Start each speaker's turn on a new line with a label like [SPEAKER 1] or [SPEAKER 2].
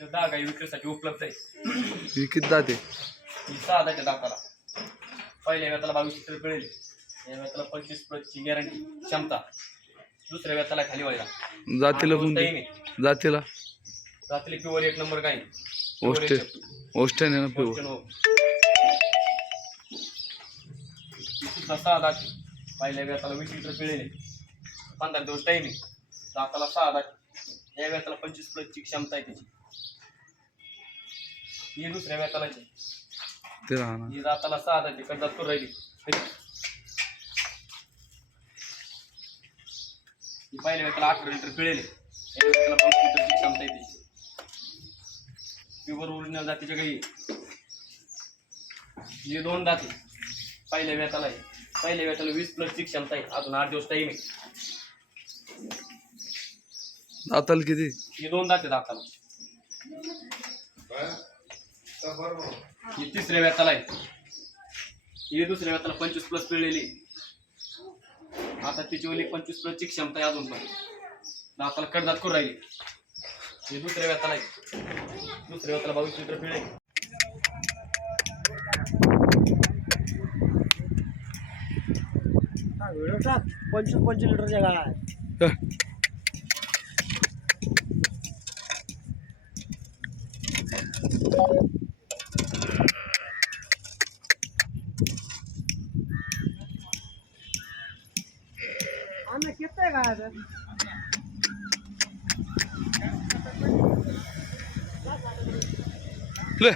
[SPEAKER 1] दहा गाई विक्रीसाठी उपलब्ध आहे.
[SPEAKER 2] ही किती
[SPEAKER 1] ही सहा दाच्या दाताला पहिल्या वेताला बावीस लिटर पिळेल या वेताला पंचवीस प्लसची गॅरंटी क्षमता. दुसऱ्या वेताला खाली व्हायला.
[SPEAKER 2] जातीला कोणती? जातीला?
[SPEAKER 1] रात्री प्युअर एक नंबर गाई
[SPEAKER 2] ओस्टे ओस्टेन आहे ना
[SPEAKER 1] सहा दात पहिल्या वेताला वीस लिटर पिळेल पंधरा दिवस टाइम आहे दाताला सहा दात या वेताला पंचवीस प्लसची क्षमता आहे त्याची ही दुसऱ्या वेतालाची
[SPEAKER 2] ते राहणार
[SPEAKER 1] ही दाताला सहा दात कडदात करून राहिली? ही पहिल्या वेताला अठरा लिटर पिळेल या वेताला पंचवीस लिटरची क्षमता आहे त्याची प्युअर ओरिजिनल जातीच्या गाई हे दोन दाते पहिल्या वेताला आहे. पहिल्या वेताला वीस प्लसची क्षमता आहे. अजून आठ दिवस टाईम आहे.
[SPEAKER 2] दाताला किती?
[SPEAKER 1] ही दोन दाते दाताला. ही तिसऱ्या वेताला आहे. ही दुसऱ्या वेताला पंचवीस प्लस पिळलेली. आता तिची ओली पंचवीस प्लसची क्षमता आहे अजून पण. दाताला कडदात करून राहिली. ही दुसऱ्या वेताला आहे. दुसऱ्या वेताला बावीस लिटर पिळे
[SPEAKER 3] व्हिडिओ टाक. पंचवीस पंचवीस लिटरच्या गाळा आहे.
[SPEAKER 2] हं.
[SPEAKER 3] आम्ही किती गाळा
[SPEAKER 2] ले